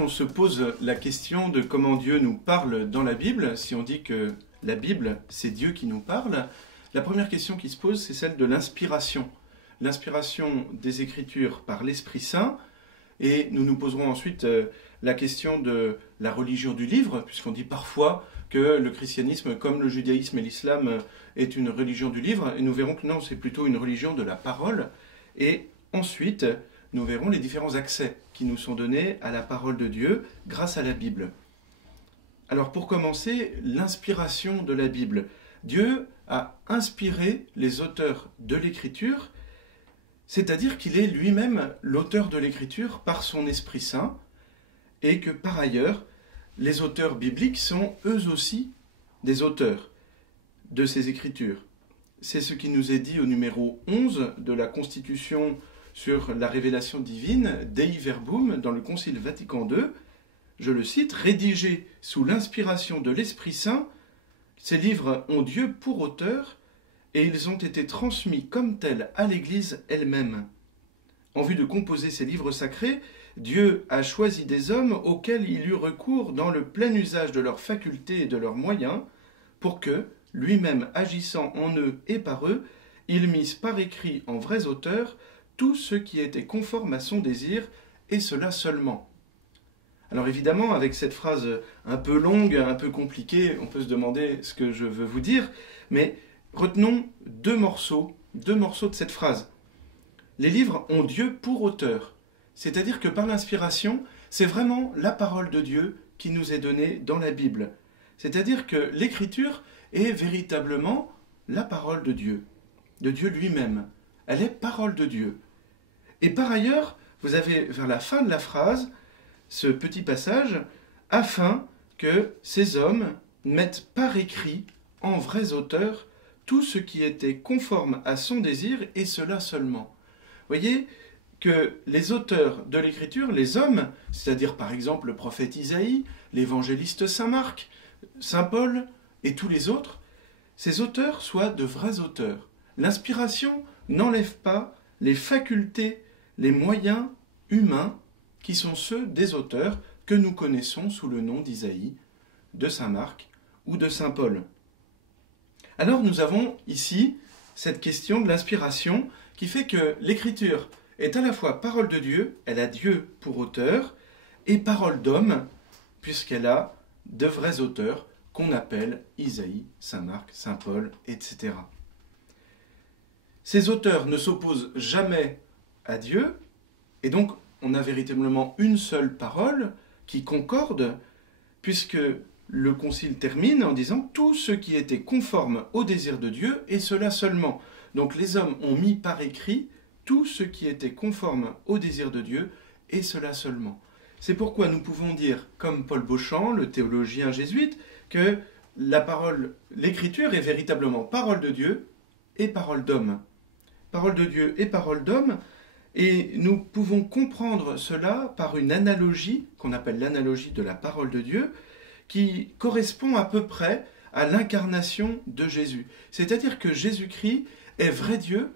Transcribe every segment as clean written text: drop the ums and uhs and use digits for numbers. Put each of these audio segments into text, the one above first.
lorsqu'on se pose la question de comment Dieu nous parle dans la Bible, si on dit que la Bible, c'est Dieu qui nous parle, la première question qui se pose, c'est celle de l'inspiration. L'inspiration des Écritures par l'Esprit Saint, et nous nous poserons ensuite la question de la religion du livre, puisqu'on dit parfois que le christianisme, comme le judaïsme et l'islam, est une religion du livre, et nous verrons que non, c'est plutôt une religion de la parole. Et ensuite, nous verrons les différents accès qui nous sont donnés à la parole de Dieu grâce à la Bible. Alors pour commencer, l'inspiration de la Bible. Dieu a inspiré les auteurs de l'Écriture, c'est-à-dire qu'il est lui-même l'auteur de l'Écriture par son Esprit Saint, et que par ailleurs, les auteurs bibliques sont eux aussi des auteurs de ces Écritures. C'est ce qui nous est dit au numéro 11 de la Constitution sur la révélation divine, Dei Verbum, dans le Concile Vatican II, je le cite, « Rédigés sous l'inspiration de l'Esprit Saint, ces livres ont Dieu pour auteur et ils ont été transmis comme tels à l'Église elle-même. En vue de composer ces livres sacrés, Dieu a choisi des hommes auxquels il eut recours dans le plein usage de leurs facultés et de leurs moyens, pour que, lui-même agissant en eux et par eux, il misse par écrit en vrais auteurs tout ce qui était conforme à son désir, et cela seulement. » Alors évidemment, avec cette phrase un peu longue, un peu compliquée, on peut se demander ce que je veux vous dire, mais retenons deux morceaux de cette phrase. Les livres ont Dieu pour auteur, c'est-à-dire que par l'inspiration, c'est vraiment la parole de Dieu qui nous est donnée dans la Bible. C'est-à-dire que l'Écriture est véritablement la parole de Dieu lui-même. Elle est parole de Dieu. Et par ailleurs, vous avez vers la fin de la phrase ce petit passage, afin que ces hommes mettent par écrit, en vrais auteurs, tout ce qui était conforme à son désir, et cela seulement. Voyez que les auteurs de l'Écriture, les hommes, c'est-à-dire par exemple le prophète Isaïe, l'évangéliste Saint Marc, Saint Paul et tous les autres, ces auteurs soient de vrais auteurs. L'inspiration n'enlève pas les facultés, les moyens humains qui sont ceux des auteurs que nous connaissons sous le nom d'Isaïe, de Saint Marc ou de Saint Paul. Alors nous avons ici cette question de l'inspiration qui fait que l'Écriture est à la fois parole de Dieu, elle a Dieu pour auteur, et parole d'homme, puisqu'elle a de vrais auteurs qu'on appelle Isaïe, Saint Marc, Saint Paul, etc. Ces auteurs ne s'opposent jamais à Dieu, et donc on a véritablement une seule parole qui concorde, puisque le Concile termine en disant « tout ce qui était conforme au désir de Dieu, et cela seulement ». Donc les hommes ont mis par écrit tout ce qui était conforme au désir de Dieu, et cela seulement. C'est pourquoi nous pouvons dire, comme Paul Beauchamp, le théologien jésuite, que l'Écriture est véritablement parole de Dieu et parole d'homme. Parole de Dieu et parole d'homme. Et nous pouvons comprendre cela par une analogie, qu'on appelle l'analogie de la parole de Dieu, qui correspond à peu près à l'incarnation de Jésus. C'est-à-dire que Jésus-Christ est vrai Dieu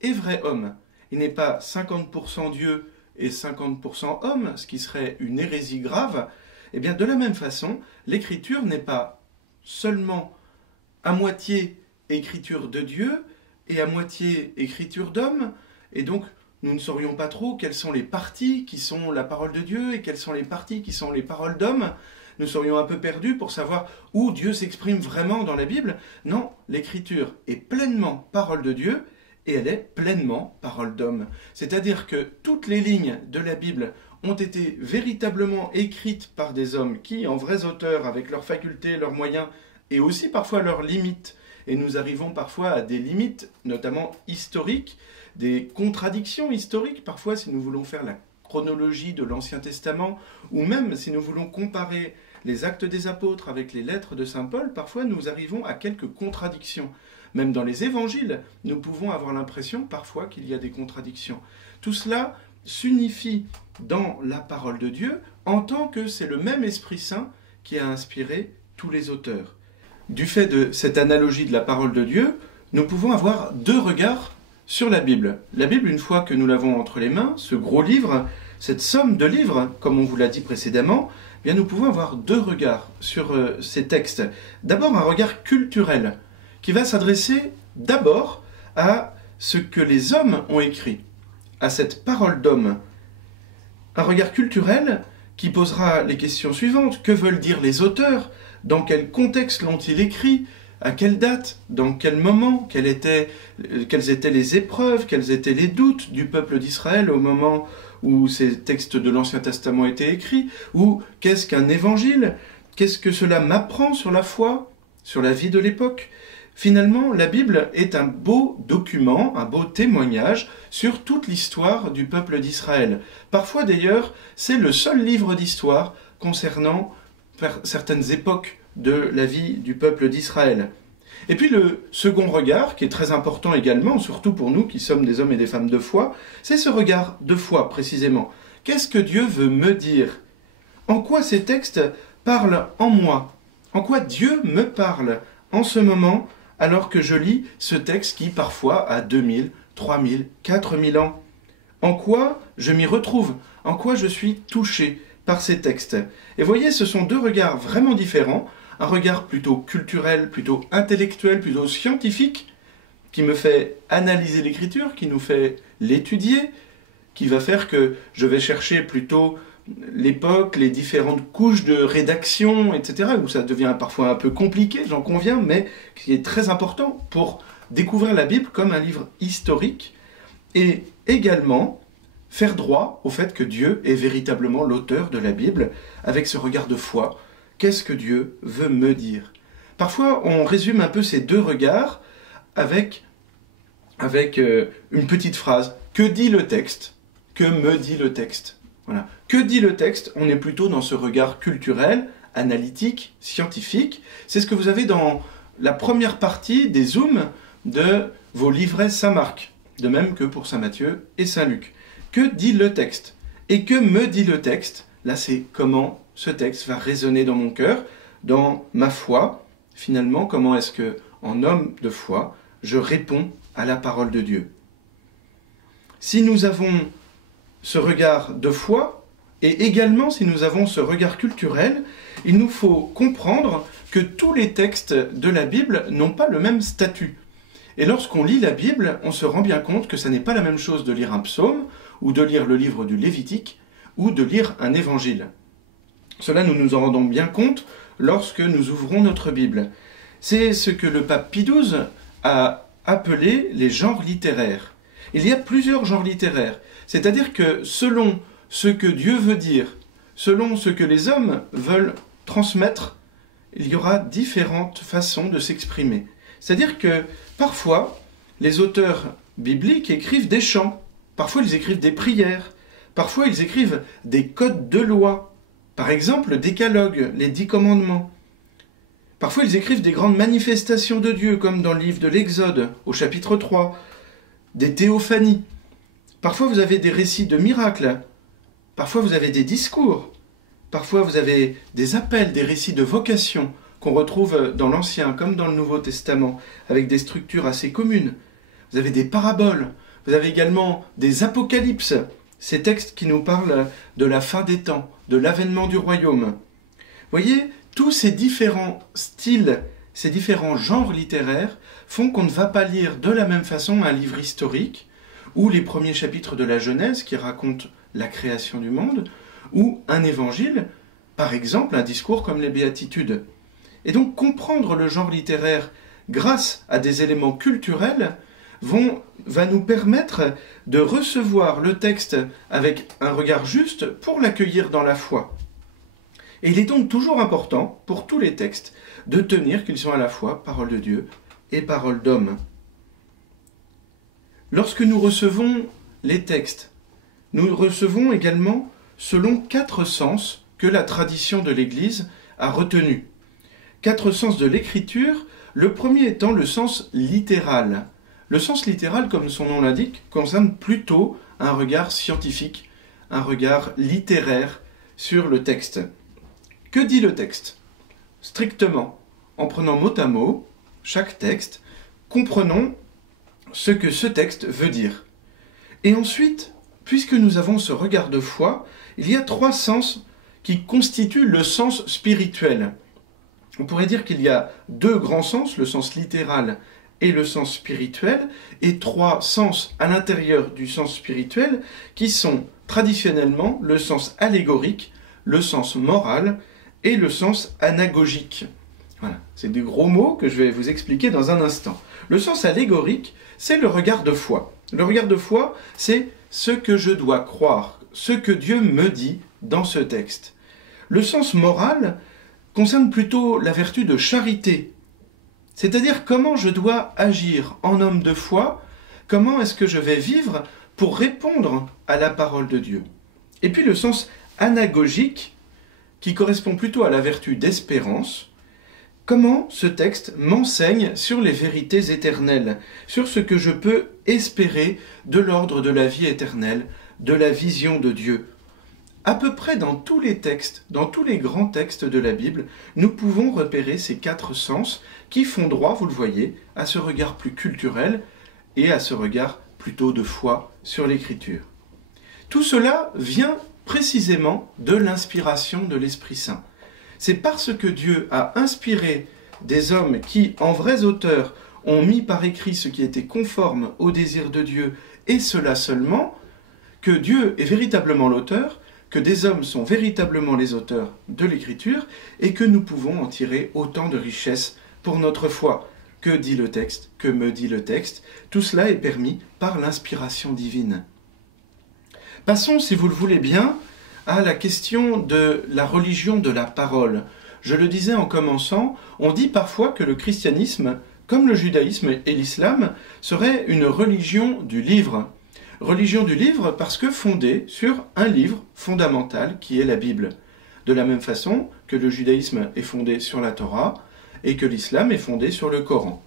et vrai homme. Il n'est pas 50% Dieu et 50% homme, ce qui serait une hérésie grave. Eh bien, de la même façon, l'Écriture n'est pas seulement à moitié écriture de Dieu et à moitié écriture d'homme, et donc nous ne saurions pas trop quelles sont les parties qui sont la parole de Dieu et quelles sont les parties qui sont les paroles d'homme. Nous serions un peu perdus pour savoir où Dieu s'exprime vraiment dans la Bible. Non, l'Écriture est pleinement parole de Dieu et elle est pleinement parole d'homme. C'est-à-dire que toutes les lignes de la Bible ont été véritablement écrites par des hommes qui, en vrais auteurs, avec leurs facultés, leurs moyens et aussi parfois leurs limites, et nous arrivons parfois à des limites, notamment historiques, des contradictions historiques, parfois si nous voulons faire la chronologie de l'Ancien Testament, ou même si nous voulons comparer les actes des apôtres avec les lettres de Saint Paul, parfois nous arrivons à quelques contradictions. Même dans les évangiles, nous pouvons avoir l'impression parfois qu'il y a des contradictions. Tout cela s'unifie dans la parole de Dieu, en tant que c'est le même Esprit Saint qui a inspiré tous les auteurs. Du fait de cette analogie de la parole de Dieu, nous pouvons avoir deux regards sur la Bible. La Bible, une fois que nous l'avons entre les mains, ce gros livre, cette somme de livres, comme on vous l'a dit précédemment, eh bien nous pouvons avoir deux regards sur ces textes. D'abord un regard culturel, qui va s'adresser d'abord à ce que les hommes ont écrit, à cette parole d'homme. Un regard culturel qui posera les questions suivantes. Que veulent dire les auteurs? Dans quel contexte l'ont-ils écrit? À quelle date? Dans quel moment? Quelles étaient les épreuves? Quels étaient les doutes du peuple d'Israël au moment où ces textes de l'Ancien Testament étaient écrits? Ou qu'est-ce qu'un évangile? Qu'est-ce que cela m'apprend sur la foi, sur la vie de l'époque? Finalement, la Bible est un beau document, un beau témoignage sur toute l'histoire du peuple d'Israël. Parfois d'ailleurs, c'est le seul livre d'histoire concernant certaines époques de la vie du peuple d'Israël. Et puis le second regard, qui est très important également, surtout pour nous qui sommes des hommes et des femmes de foi, c'est ce regard de foi précisément. Qu'est-ce que Dieu veut me dire? En quoi ces textes parlent en moi? En quoi Dieu me parle en ce moment alors que je lis ce texte qui parfois a 2000, 3000, 4000 ans? En quoi je m'y retrouve? En quoi je suis touché par ces textes? Et voyez, ce sont deux regards vraiment différents. Un regard plutôt culturel, plutôt intellectuel, plutôt scientifique, qui me fait analyser l'écriture, qui nous fait l'étudier, qui va faire que je vais chercher plutôt l'époque, les différentes couches de rédaction, etc., où ça devient parfois un peu compliqué, j'en conviens, mais qui est très important pour découvrir la Bible comme un livre historique, et également faire droit au fait que Dieu est véritablement l'auteur de la Bible, avec ce regard de foi. Qu'est-ce que Dieu veut me dire? Parfois, on résume un peu ces deux regards avec une petite phrase. Que dit le texte? Que me dit le texte? Voilà. Que dit le texte? On est plutôt dans ce regard culturel, analytique, scientifique. C'est ce que vous avez dans la première partie des zooms de vos livrets Saint-Marc, de même que pour Saint-Matthieu et Saint-Luc. Que dit le texte? Et que me dit le texte? Là, c'est comment ce texte va résonner dans mon cœur, dans ma foi. Finalement, comment est-ce que, en homme de foi, je réponds à la parole de Dieu? Si nous avons ce regard de foi, et également si nous avons ce regard culturel, il nous faut comprendre que tous les textes de la Bible n'ont pas le même statut. Et lorsqu'on lit la Bible, on se rend bien compte que ce n'est pas la même chose de lire un psaume, ou de lire le livre du Lévitique, ou de lire un évangile. Cela, nous nous en rendons bien compte lorsque nous ouvrons notre Bible. C'est ce que le pape Pie XII a appelé les genres littéraires. Il y a plusieurs genres littéraires, c'est-à-dire que selon ce que Dieu veut dire, selon ce que les hommes veulent transmettre, il y aura différentes façons de s'exprimer. C'est-à-dire que parfois, les auteurs bibliques écrivent des chants, parfois ils écrivent des prières, parfois ils écrivent des codes de loi, par exemple le décalogue, les 10 commandements. Parfois ils écrivent des grandes manifestations de Dieu, comme dans le livre de l'Exode, au chapitre 3, des théophanies. Parfois vous avez des récits de miracles, parfois vous avez des discours, parfois vous avez des appels, des récits de vocation qu'on retrouve dans l'Ancien comme dans le Nouveau Testament, avec des structures assez communes. Vous avez des paraboles, vous avez également des apocalypses, ces textes qui nous parlent de la fin des temps, de l'avènement du royaume. Voyez, tous ces différents styles, ces différents genres littéraires font qu'on ne va pas lire de la même façon un livre historique, ou les premiers chapitres de la Genèse qui racontent la création du monde, ou un évangile, par exemple un discours comme les Béatitudes. Et donc comprendre le genre littéraire grâce à des éléments culturels va nous permettre de recevoir le texte avec un regard juste pour l'accueillir dans la foi. Et il est donc toujours important, pour tous les textes, de tenir qu'ils sont à la fois parole de Dieu et parole d'homme. Lorsque nous recevons les textes, nous recevons également selon 4 sens que la tradition de l'Église a retenus. 4 sens de l'écriture, le premier étant le sens littéral. Le sens littéral, comme son nom l'indique, concerne plutôt un regard scientifique, un regard littéraire sur le texte. Que dit le texte? Strictement, en prenant mot à mot chaque texte, comprenons ce que ce texte veut dire. Et ensuite, puisque nous avons ce regard de foi, il y a 3 sens qui constituent le sens spirituel. On pourrait dire qu'il y a 2 grands sens, le sens littéral et le sens spirituel, et 3 sens à l'intérieur du sens spirituel qui sont traditionnellement le sens allégorique, le sens moral et le sens anagogique. Voilà, c'est des gros mots que je vais vous expliquer dans un instant. Le sens allégorique, c'est le regard de foi. Le regard de foi, c'est ce que je dois croire, ce que Dieu me dit dans ce texte. Le sens moral concerne plutôt la vertu de charité, c'est-à-dire comment je dois agir en homme de foi, comment est-ce que je vais vivre pour répondre à la parole de Dieu. Et puis le sens anagogique, qui correspond plutôt à la vertu d'espérance, comment ce texte m'enseigne sur les vérités éternelles, sur ce que je peux espérer de l'ordre de la vie éternelle, de la vision de Dieu. À peu près dans tous les textes, dans tous les grands textes de la Bible, nous pouvons repérer ces 4 sens qui font droit, vous le voyez, à ce regard plus culturel et à ce regard plutôt de foi sur l'Écriture. Tout cela vient précisément de l'inspiration de l'Esprit Saint. C'est parce que Dieu a inspiré des hommes qui, en vrais auteurs, ont mis par écrit ce qui était conforme au désir de Dieu, et cela seulement, que Dieu est véritablement l'auteur, que des hommes sont véritablement les auteurs de l'Écriture, et que nous pouvons en tirer autant de richesses pour notre foi. Que dit le texte? Que me dit le texte? Tout cela est permis par l'inspiration divine. Passons, si vous le voulez bien, à la question de la religion de la parole. Je le disais en commençant, on dit parfois que le christianisme, comme le judaïsme et l'islam, serait une religion du livre. Religion du livre parce que fondée sur un livre fondamental qui est la Bible. De la même façon que le judaïsme est fondé sur la Torah et que l'islam est fondé sur le Coran.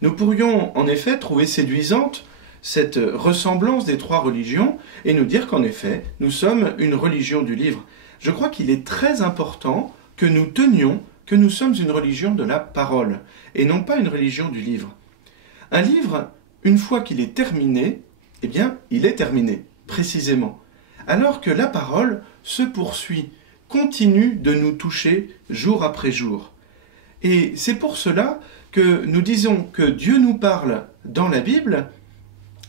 Nous pourrions en effet trouver séduisante cette ressemblance des 3 religions et nous dire qu'en effet, nous sommes une religion du livre. Je crois qu'il est très important que nous tenions que nous sommes une religion de la parole et non pas une religion du livre. Un livre, une fois qu'il est terminé, eh bien, il est terminé, précisément. Alors que la parole se poursuit, continue de nous toucher jour après jour. Et c'est pour cela que nous disons que Dieu nous parle dans la Bible,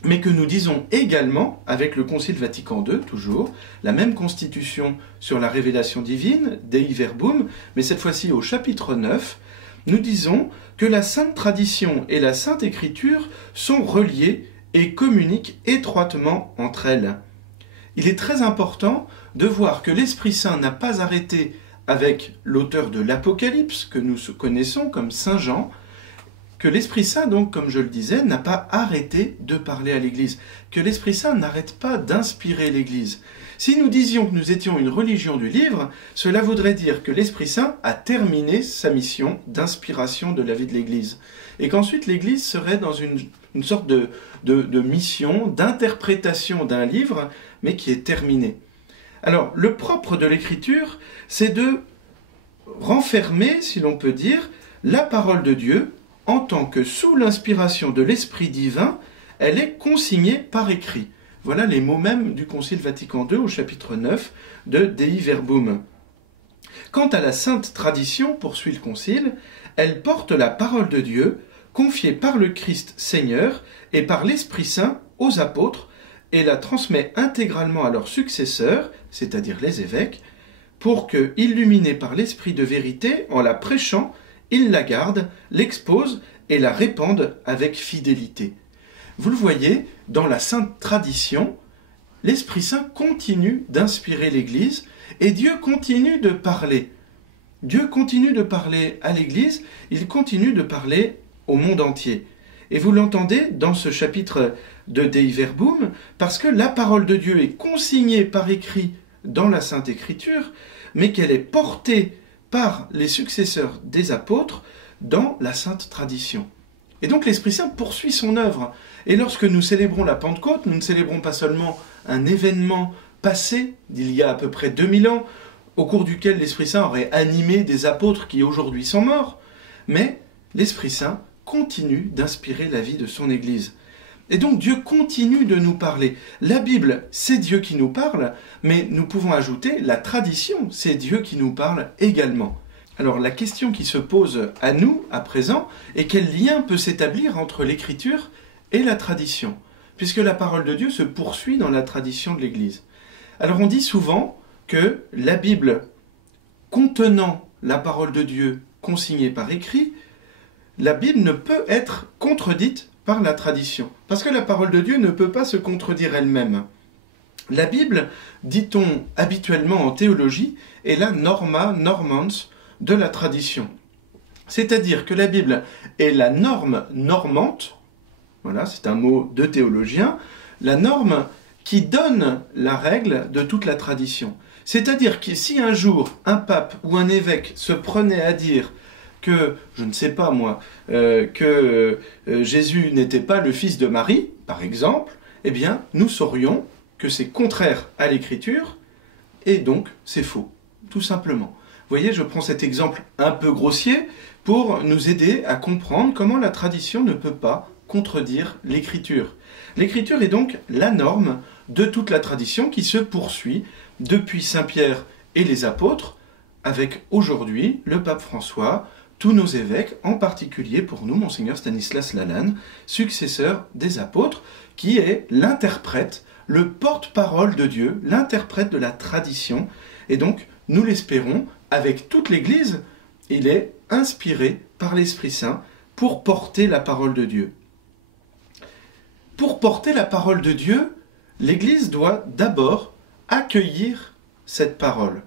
mais que nous disons également, avec le Concile Vatican II, toujours, la même constitution sur la révélation divine, Dei Verbum, mais cette fois-ci au chapitre 9, nous disons que la Sainte Tradition et la Sainte Écriture sont reliées et communiquent étroitement entre elles. Il est très important de voir que l'Esprit Saint n'a pas arrêté avec l'auteur de l'Apocalypse, que nous connaissons comme Saint Jean, que l'Esprit Saint, donc, comme je le disais, n'a pas arrêté de parler à l'Église, que l'Esprit Saint n'arrête pas d'inspirer l'Église. Si nous disions que nous étions une religion du livre, cela voudrait dire que l'Esprit Saint a terminé sa mission d'inspiration de la vie de l'Église, et qu'ensuite l'Église serait dans une sorte de mission, d'interprétation d'un livre, mais qui est terminée. Alors, le propre de l'Écriture, c'est de renfermer, si l'on peut dire, la parole de Dieu, en tant que sous l'inspiration de l'Esprit divin, elle est consignée par écrit. Voilà les mots mêmes du Concile Vatican II au chapitre 9 de Dei Verbum. Quant à la Sainte Tradition, poursuit le Concile, elle porte la parole de Dieu, confiée par le Christ Seigneur et par l'Esprit Saint aux apôtres, et la transmet intégralement à leurs successeurs, c'est-à-dire les évêques, pour que, illuminés par l'Esprit de vérité, en la prêchant, ils la gardent, l'exposent et la répandent avec fidélité. Vous le voyez, dans la Sainte Tradition, l'Esprit Saint continue d'inspirer l'Église et Dieu continue de parler. Dieu continue de parler à l'Église, il continue de parler au monde entier. Et vous l'entendez dans ce chapitre de Dei Verbum, parce que la parole de Dieu est consignée par écrit dans la Sainte Écriture, mais qu'elle est portée par les successeurs des apôtres dans la Sainte Tradition. Et donc l'Esprit Saint poursuit son œuvre. Et lorsque nous célébrons la Pentecôte, nous ne célébrons pas seulement un événement passé d'il y a à peu près 2000 ans, au cours duquel l'Esprit Saint aurait animé des apôtres qui aujourd'hui sont morts, mais l'Esprit Saint continue d'inspirer la vie de son Église. Et donc Dieu continue de nous parler. La Bible, c'est Dieu qui nous parle, mais nous pouvons ajouter la tradition, c'est Dieu qui nous parle également. Alors la question qui se pose à nous, à présent, est quel lien peut s'établir entre l'Écriture et la tradition, puisque la parole de Dieu se poursuit dans la tradition de l'Église. Alors on dit souvent que la Bible, contenant la parole de Dieu consignée par écrit, la Bible ne peut être contredite par la tradition, parce que la parole de Dieu ne peut pas se contredire elle-même. La Bible, dit-on habituellement en théologie, est la norma normans de la tradition. C'est-à-dire que la Bible est la norme normante, voilà, c'est un mot de théologien, la norme qui donne la règle de toute la tradition. C'est-à-dire que si un jour un pape ou un évêque se prenait à dire que, je ne sais pas moi, Jésus n'était pas le fils de Marie, par exemple, eh bien, nous saurions que c'est contraire à l'Écriture, et donc c'est faux, tout simplement. Vous voyez, je prends cet exemple un peu grossier pour nous aider à comprendre comment la tradition ne peut pas contredire l'Écriture. L'Écriture est donc la norme de toute la tradition qui se poursuit depuis Saint Pierre et les apôtres, avec aujourd'hui le pape François, tous nos évêques, en particulier pour nous, Monseigneur Stanislas Lalanne, successeur des apôtres, qui est l'interprète, le porte-parole de Dieu, l'interprète de la tradition. Et donc, nous l'espérons, avec toute l'Église, il est inspiré par l'Esprit Saint pour porter la parole de Dieu. Pour porter la parole de Dieu, l'Église doit d'abord accueillir cette parole.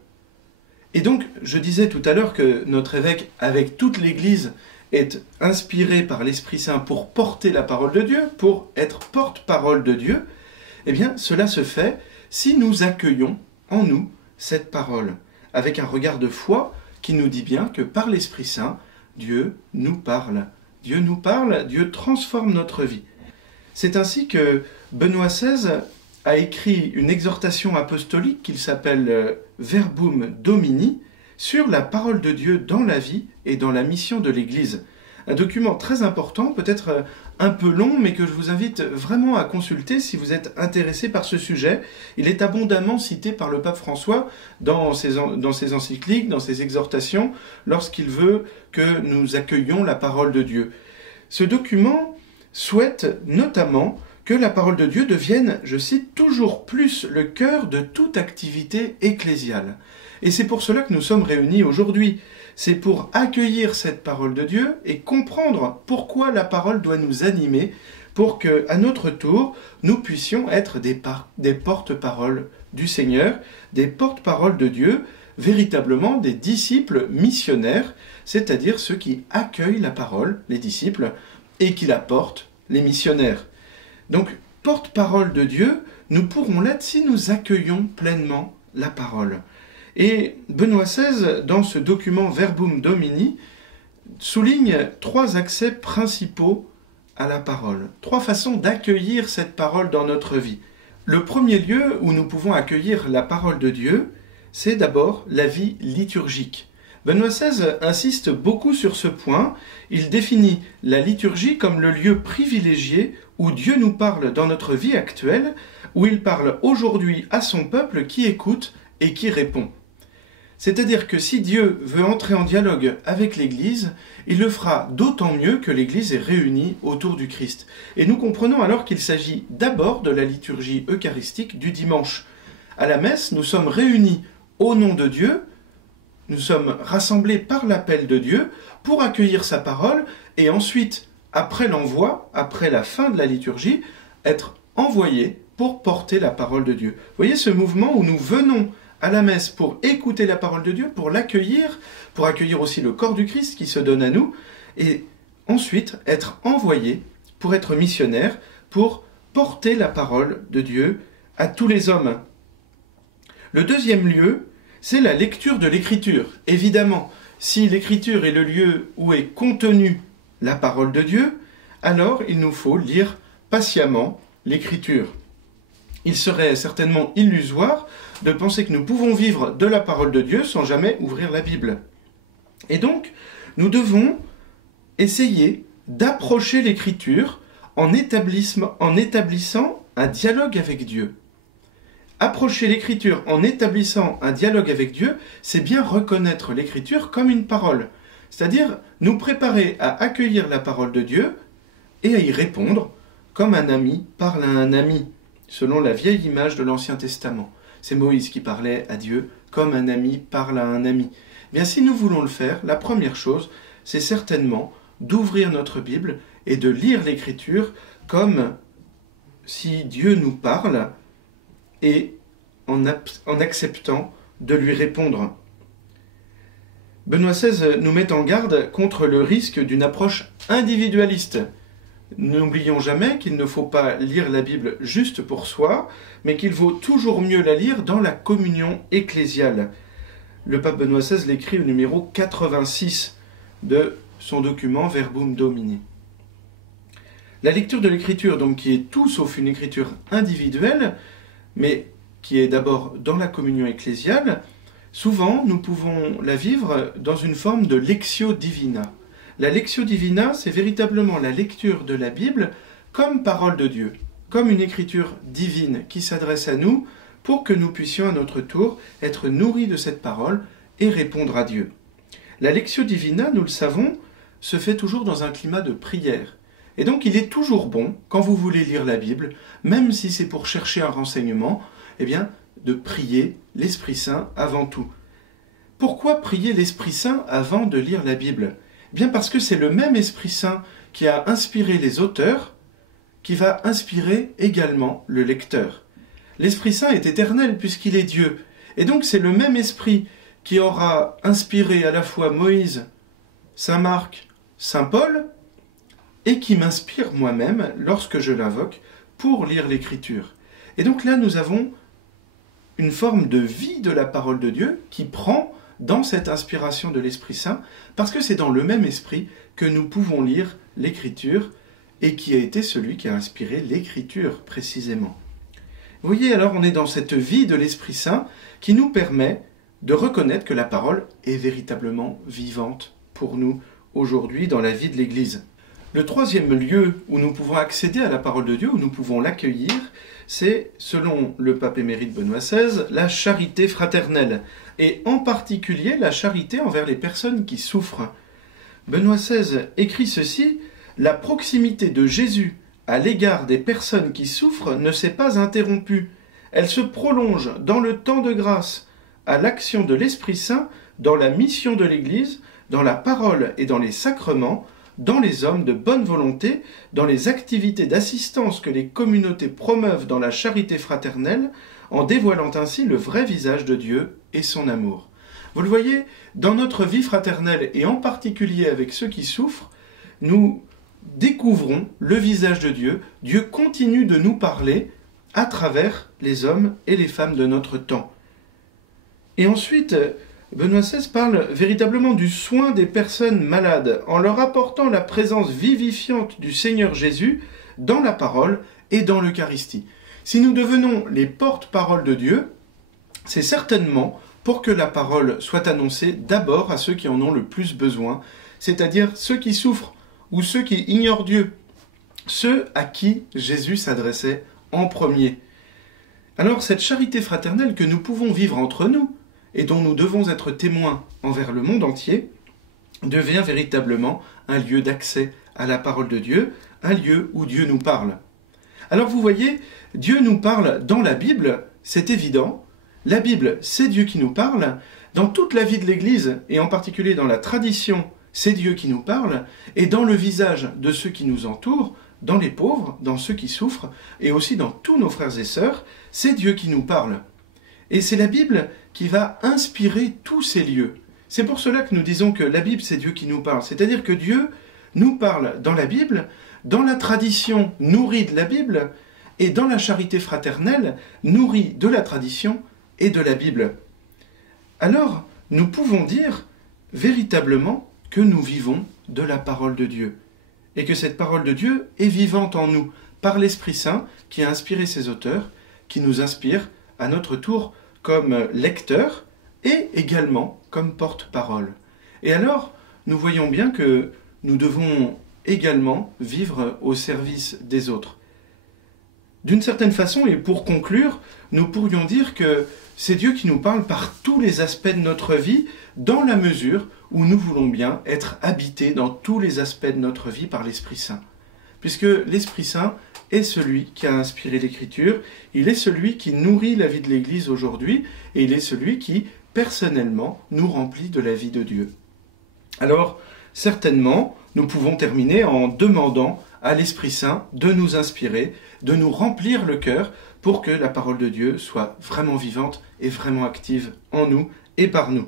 Et donc, je disais tout à l'heure que notre évêque, avec toute l'Église, est inspiré par l'Esprit Saint pour porter la parole de Dieu, pour être porte-parole de Dieu. Eh bien, cela se fait si nous accueillons en nous cette parole, avec un regard de foi qui nous dit bien que par l'Esprit Saint, Dieu nous parle. Dieu nous parle, Dieu transforme notre vie. C'est ainsi que Benoît XVI a écrit une exhortation apostolique qu'il s'appelle Verbum Domini sur la parole de Dieu dans la vie et dans la mission de l'Église. Un document très important, peut-être un peu long, mais que je vous invite vraiment à consulter si vous êtes intéressé par ce sujet. Il est abondamment cité par le pape François dans ses encycliques, dans ses exhortations, lorsqu'il veut que nous accueillions la parole de Dieu. Ce document souhaite notamment que la parole de Dieu devienne, je cite, toujours plus le cœur de toute activité ecclésiale. Et c'est pour cela que nous sommes réunis aujourd'hui. C'est pour accueillir cette parole de Dieu et comprendre pourquoi la parole doit nous animer, pour que, à notre tour, nous puissions être des porte-paroles du Seigneur, des porte-paroles de Dieu, véritablement des disciples missionnaires, c'est-à-dire ceux qui accueillent la parole, les disciples, et qui la portent, les missionnaires. Donc, porte-parole de Dieu, nous pourrons l'être si nous accueillons pleinement la parole. Et Benoît XVI, dans ce document Verbum Domini, souligne 3 accès principaux à la parole, 3 façons d'accueillir cette parole dans notre vie. Le premier lieu où nous pouvons accueillir la parole de Dieu, c'est d'abord la vie liturgique. Benoît XVI insiste beaucoup sur ce point. Il définit la liturgie comme le lieu privilégié où Dieu nous parle dans notre vie actuelle, où il parle aujourd'hui à son peuple qui écoute et qui répond. C'est-à-dire que si Dieu veut entrer en dialogue avec l'Église, il le fera d'autant mieux que l'Église est réunie autour du Christ. Et nous comprenons alors qu'il s'agit d'abord de la liturgie eucharistique du dimanche. À la messe, nous sommes réunis au nom de Dieu, nous sommes rassemblés par l'appel de Dieu pour accueillir sa parole et ensuite, après l'envoi, après la fin de la liturgie, être envoyés pour porter la parole de Dieu. Vous voyez ce mouvement où nous venons à la messe pour écouter la parole de Dieu, pour l'accueillir, pour accueillir aussi le corps du Christ qui se donne à nous, et ensuite être envoyés pour être missionnaires, pour porter la parole de Dieu à tous les hommes. Le deuxième lieu, c'est la lecture de l'Écriture. Évidemment, si l'Écriture est le lieu où est contenue la parole de Dieu, alors il nous faut lire patiemment l'Écriture. Il serait certainement illusoire de penser que nous pouvons vivre de la parole de Dieu sans jamais ouvrir la Bible. Et donc, nous devons essayer d'approcher l'Écriture en établissant un dialogue avec Dieu. Approcher l'Écriture en établissant un dialogue avec Dieu, c'est bien reconnaître l'Écriture comme une parole, c'est-à-dire nous préparer à accueillir la parole de Dieu et à y répondre comme un ami parle à un ami, selon la vieille image de l'Ancien Testament. C'est Moïse qui parlait à Dieu comme un ami parle à un ami. Bien, si nous voulons le faire, la première chose, c'est certainement d'ouvrir notre Bible et de lire l'Écriture comme si Dieu nous parle et en acceptant de lui répondre. Benoît XVI nous met en garde contre le risque d'une approche individualiste. N'oublions jamais qu'il ne faut pas lire la Bible juste pour soi, mais qu'il vaut toujours mieux la lire dans la communion ecclésiale. Le pape Benoît XVI l'écrit au numéro 86 de son document Verbum Domini. La lecture de l'écriture, donc, qui est tout sauf une écriture individuelle, mais qui est d'abord dans la communion ecclésiale, souvent nous pouvons la vivre dans une forme de lectio divina. La lectio divina, c'est véritablement la lecture de la Bible comme parole de Dieu, comme une écriture divine qui s'adresse à nous pour que nous puissions à notre tour être nourris de cette parole et répondre à Dieu. La lectio divina, nous le savons, se fait toujours dans un climat de prière. Et donc il est toujours bon, quand vous voulez lire la Bible, même si c'est pour chercher un renseignement, eh bien, de prier l'Esprit Saint avant tout. Pourquoi prier l'Esprit Saint avant de lire la Bible ? Eh bien parce que c'est le même Esprit Saint qui a inspiré les auteurs, qui va inspirer également le lecteur. L'Esprit Saint est éternel puisqu'il est Dieu. Et donc c'est le même Esprit qui aura inspiré à la fois Moïse, Saint Marc, Saint Paul, et qui m'inspire moi-même lorsque je l'invoque pour lire l'Écriture. Et donc là, nous avons une forme de vie de la parole de Dieu qui prend dans cette inspiration de l'Esprit Saint, parce que c'est dans le même esprit que nous pouvons lire l'Écriture et qui a été celui qui a inspiré l'Écriture précisément. Vous voyez, alors on est dans cette vie de l'Esprit Saint qui nous permet de reconnaître que la parole est véritablement vivante pour nous aujourd'hui dans la vie de l'Église. Le troisième lieu où nous pouvons accéder à la parole de Dieu, où nous pouvons l'accueillir, c'est, selon le pape émérite Benoît XVI, la charité fraternelle, et en particulier la charité envers les personnes qui souffrent. Benoît XVI écrit ceci : « La proximité de Jésus à l'égard des personnes qui souffrent ne s'est pas interrompue. Elle se prolonge dans le temps de grâce, à l'action de l'Esprit Saint, dans la mission de l'Église, dans la parole et dans les sacrements, dans les hommes de bonne volonté, dans les activités d'assistance que les communautés promeuvent dans la charité fraternelle, en dévoilant ainsi le vrai visage de Dieu et son amour. » Vous le voyez, dans notre vie fraternelle, et en particulier avec ceux qui souffrent, nous découvrons le visage de Dieu. Dieu continue de nous parler à travers les hommes et les femmes de notre temps. Et ensuite, Benoît XVI parle véritablement du soin des personnes malades en leur apportant la présence vivifiante du Seigneur Jésus dans la parole et dans l'Eucharistie. Si nous devenons les porte-paroles de Dieu, c'est certainement pour que la parole soit annoncée d'abord à ceux qui en ont le plus besoin, c'est-à-dire ceux qui souffrent ou ceux qui ignorent Dieu, ceux à qui Jésus s'adressait en premier. Alors cette charité fraternelle que nous pouvons vivre entre nous, et dont nous devons être témoins envers le monde entier, devient véritablement un lieu d'accès à la parole de Dieu, un lieu où Dieu nous parle. Alors vous voyez, Dieu nous parle dans la Bible, c'est évident. La Bible, c'est Dieu qui nous parle. Dans toute la vie de l'Église, et en particulier dans la tradition, c'est Dieu qui nous parle. Et dans le visage de ceux qui nous entourent, dans les pauvres, dans ceux qui souffrent, et aussi dans tous nos frères et sœurs, c'est Dieu qui nous parle. Et c'est la Bible qui va inspirer tous ces lieux. C'est pour cela que nous disons que la Bible, c'est Dieu qui nous parle. C'est-à-dire que Dieu nous parle dans la Bible, dans la tradition nourrie de la Bible, et dans la charité fraternelle nourrie de la tradition et de la Bible. Alors, nous pouvons dire véritablement que nous vivons de la parole de Dieu, et que cette parole de Dieu est vivante en nous, par l'Esprit Saint qui a inspiré ses auteurs, qui nous inspire à notre tour comme lecteurs et également comme porte-parole. Et alors, nous voyons bien que nous devons également vivre au service des autres. D'une certaine façon, et pour conclure, nous pourrions dire que c'est Dieu qui nous parle par tous les aspects de notre vie, dans la mesure où nous voulons bien être habités dans tous les aspects de notre vie par l'Esprit Saint. Puisque l'Esprit Saint est celui qui a inspiré l'Écriture, il est celui qui nourrit la vie de l'Église aujourd'hui, et il est celui qui, personnellement, nous remplit de la vie de Dieu. Alors, certainement, nous pouvons terminer en demandant à l'Esprit Saint de nous inspirer, de nous remplir le cœur pour que la parole de Dieu soit vraiment vivante et vraiment active en nous et par nous.